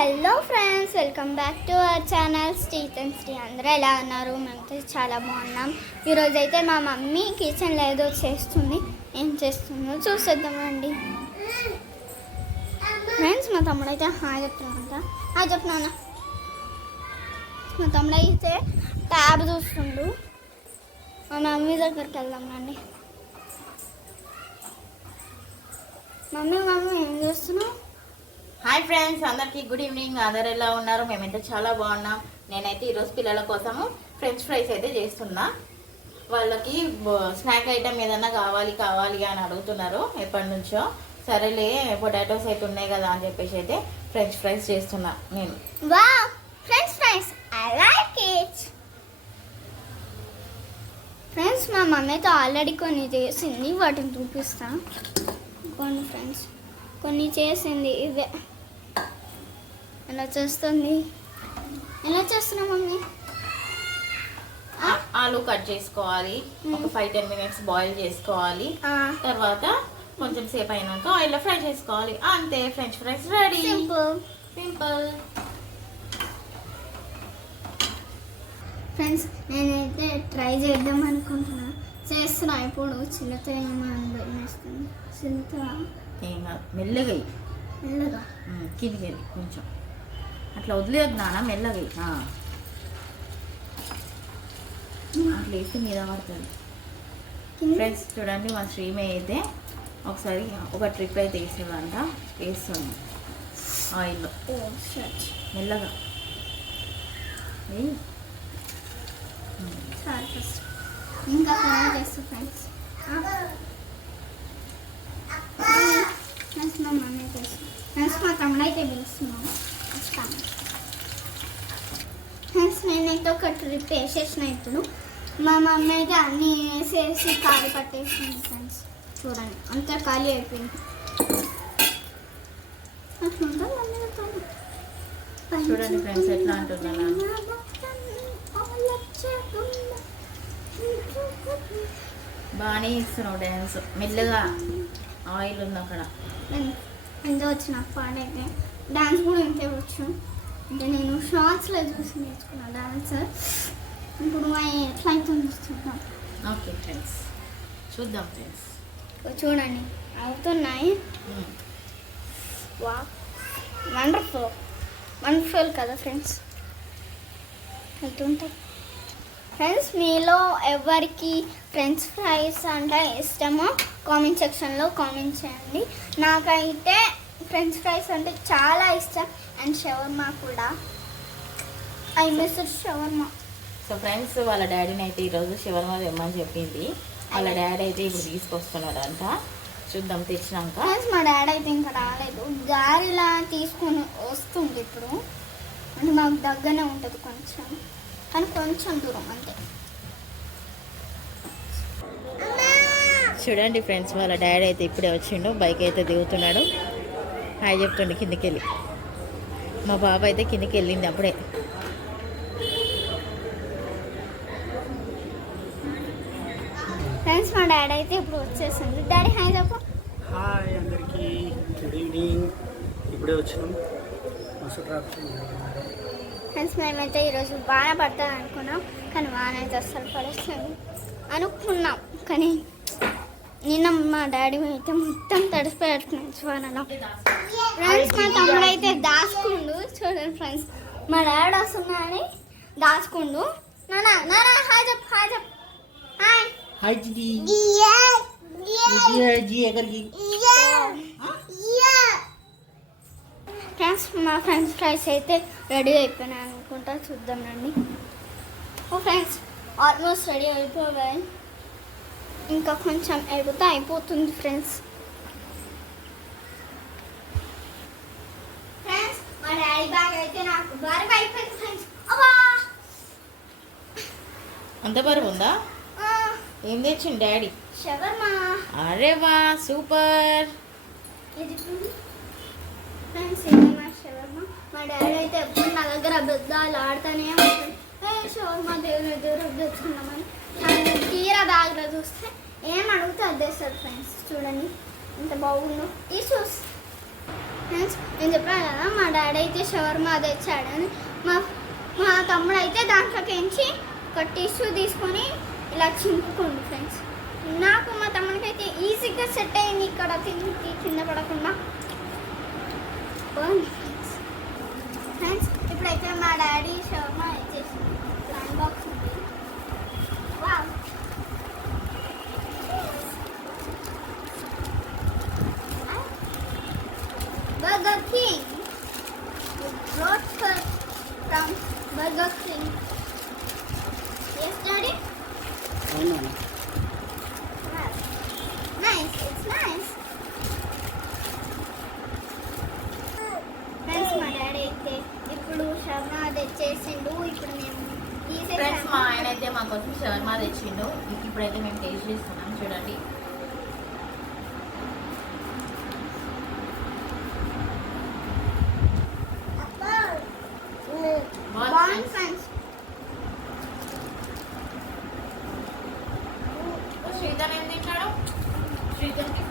Hello friends, welcome back to our channel స్టీత్ and Sri. అందరూ ఎలా ఉన్నారు? మేమైతే చాలా బాగున్నాం. ఈరోజు అయితే మా మమ్మీ కిచెన్లో ఏదో చేస్తుంది. ఏం చేస్తుందో చూసేద్దామండి. ఫ్రెండ్స్, మా తమ్ముడు అయితే హాయ్ చెప్తున్నాడంట. హాయ్ చెప్తున్నా. మా తమ్ముడు అయితే ట్యాబ్ చూస్తుండు. మా మమ్మీ దగ్గరికి వెళ్దామండి. మమ్మీ ఏం చేస్తున్నావు? హాయ్ ఫ్రెండ్స్, అందరికీ గుడ్ ఈవినింగ్. అందరు ఎలా ఉన్నారు? మేమైతే చాలా బాగున్నాం. నేనైతే ఈరోజు పిల్లల కోసము ఫ్రెంచ్ ఫ్రైస్ అయితే చేస్తున్నా. వాళ్ళకి స్నాక్ ఐటమ్ ఏదన్నా కావాలి అని అడుగుతున్నారు ఎప్పటి నుంచో. సరేలే, పొటాటోస్ అయితే ఉన్నాయి కదా అని చెప్పేసి అయితే ఫ్రెంచ్ ఫ్రైస్ చేస్తున్నా నేను. Wow, French fries, I like it. Friends, మా మమ్మీ అయితే ఆల్రెడీ కొన్ని చేసింది, వాటిని చూపిస్తా. కొన్ని ఫ్రెండ్స్ కొన్ని చేసింది. ఇవే ఎలా చేస్తున్నా మమ్మీ? ఆలు కట్ చేసుకోవాలి, ఒక 5-10 మినిట్స్ బాయిల్ చేసుకోవాలి. తర్వాత కొంచెం సేపు అయినాక ఆయిల్లో ఫ్రై చేసుకోవాలి. అంతే, French fries ready. Simple. Friends, నేనైతే ట్రై చేద్దాం అనుకుంటున్నా. చేస్తున్నా. ఇప్పుడు చిన్నతో ఏమనిస్తుంది? చిన్నతో మెల్లగా మెల్లగా కిందికి కొంచెం అట్లా వదిలేదు నాన్న, మెల్లగా అట్లా వేస్తే మీద పడుతుంది. ఫ్రెండ్స్ చూడండి, మా శ్రీమే అయితే ఒకసారి ఒక ట్రిప్ అయితే వేస్తుంది ఆయిల్లో. మెల్లగా చాలా ఫస్ట్ ఇంకా చేస్తా ఫ్రెండ్స్. మా మమ్మీ చేస్తాం. ఫ్రెండ్స్, మా తమ్ముడు అయితే పిలుస్తున్నాం. ఫ్రెండ్స్, నేనైతే ఒక ట్రిప్ వేసేసిన. ఇప్పుడు మా మమ్మీ అయితే అన్నీ వేసేసి ఖాళీ పట్టేసింది. ఫ్రెండ్స్ చూడండి, అంతా ఖాళీ అయిపోయింది. చూడండి ఫ్రెండ్స్, ఎట్లా అంటున్నా. బాగానే ఇస్తున్నావు డ్యాన్స్. మెల్లగా ఆయిల్ ఉంది అక్కడ. ఎంత వచ్చిన పాడైతే డాన్స్ కూడా ఇంతే వచ్చు. అంటే నేను షార్ట్స్లో చూసి నేర్చుకున్నాను డాన్స్. ఇప్పుడు ఎట్లా అవుతుంది చూద్దాం. ఓకే ఫ్రెండ్స్, చూద్దాం ఫ్రెండ్స్. చూడండి, అవుతున్నాయి. వా, వండర్ఫుల్ కదా ఫ్రెండ్స్. అవుతుంటాయి. ఫ్రెండ్స్, మీలో ఎవరికి ఫ్రెంచ్ ఫ్రైస్ అంటే ఇష్టమో కామెంట్ సెక్షన్లో కామెంట్ చేయండి. నాకైతే ఫ్రెంచ్ ఫ్రైస్ అంటే చాలా ఇష్టం. అండ్ షవర్మా కూడా. I miss shawarma. So friends, వాళ్ళ డాడీని అయితే ఈరోజు షవర్మా తెమ్మని చెప్పింది. వాళ్ళ డాడీ అయితే ఇప్పుడు తీసుకొస్తున్నాడంట. చూద్దాం తెచ్చినాక. ఫ్రెండ్స్, మా డాడీ అయితే ఇంకా రాలేదు. దారిలా తీసుకొని వస్తుంది ఇప్పుడు. అంటే మాకు దగ్గరనే ఉంటుంది కొంచెం, కానీ కొంచెం దూరం అంతే. చూడండి ఫ్రెండ్స్, వాళ్ళ డాడీ అయితే ఇప్పుడే వచ్చిండు. బైక్ అయితే దిగుతున్నాడు. హాయ్ చెప్తుండే కిందికి వెళ్ళి. మా బాబు అయితే కిందికి వెళ్ళింది అప్పుడే. ఫ్రెండ్స్, మా డాడీ అయితే ఇప్పుడు వచ్చేసింది. డాడీ హాయ్ చెప్పు. హాయ్ అందరికీ, గుడ్ ఈవినింగ్. ఇప్పుడే వచ్చినాం. మస్తు ట్రాఫిక్. ఫ్రెండ్స్, మేమైతే ఈరోజు వాన పడుతుంది అనుకున్నాం, కానీ వాన అయితే అస్సలు పడుతుంది అనుకున్నాం. కానీ నిన్న మా డాడీ అయితే మొత్తం తడిసిపోయాడు వానలో. ఫ్రెండ్స్, మా తమ్ముడు అయితే దాచుకుండు. చూడండి ఫ్రెండ్స్, మా డాడీ వస్తున్నాడని దాచుకుండు. నానా హాయ్ చెప్పు. హాయ్ హాయ్ జిడి. ఎక్కడికి? ఫ్రెండ్స్, మా ఫ్రెండ్స్ ఫ్రైస్ అయితే రెడీ అయిపోయినాయి అనుకుంటా. చూద్దాం రండి. ఓ ఫ్రెండ్స్, ఆల్మోస్ట్ రెడీ అయిపోయాయి. ఇంకా కొంచెం ఎడితే అయిపోతుంది ఫ్రెండ్స్. ఫ్రెండ్స్, మా డాడీ బ్యాగ్ అయితే నాకు బరువు అయిపోయింది ఫ్రెండ్స్. అంత బరువు ఉందా? ఏం తెచ్చింది డాడీ? షవర్మా. అరే వా, సూపర్. ఫ్రెండ్స్, ఇది మా షవర్మా. మా డాడీ అయితే ఎప్పుడు నా దగ్గర అబద్ధాలు ఆడుతూనే ఉంటాడు. షవర్మా దేవుని తెచ్చుకున్నామని. తీరా బ్యాగ్లో చూస్తే ఏం అడిగితే అద్దేస్తారు ఫ్రెండ్స్. చూడండి ఎంత బాగుందో. టిష్యూస్ ఫ్రెండ్స్ నేను చెప్పాను కదా మా డాడీ అయితే షవర్మా తెచ్చాడని మా మా తమ్ముడు అయితే దాంట్లోకించి ఒక టిష్యూ తీసుకొని ఇలా చింపుకుండు ఫ్రెండ్స్. నాకు మా తమ్ముడికి అయితే ఈజీగా సెట్ అయింది ఇక్కడ తిండి కింద పడకుండా. ఫ్రెండ్స్ ఇప్పుడైతే మా డాడీ షవర్మా ఇచ్చేసి అన్బాక్స్ ఉంది. Wow Burger King. We brought her from Burger King. Yes, Daddy? అవునా? Wow. Nice. It's nice. Friends మా డాడీ అయితే ఇప్పుడు షవర్మా తెచ్చేసిండు. ఇప్పుడు మేము ఫ్రెండ్స్ మా ఆయన అయితే మా కోసం షవర్మా తెచ్చిండు. ఇప్పుడైతే మేము టేస్ట్ చేస్తున్నాం, చూడండి. బాగుంది ఫ్రెండ్స్. శ్రీధర్ ఏం తింటాడు? శ్రీధర్కి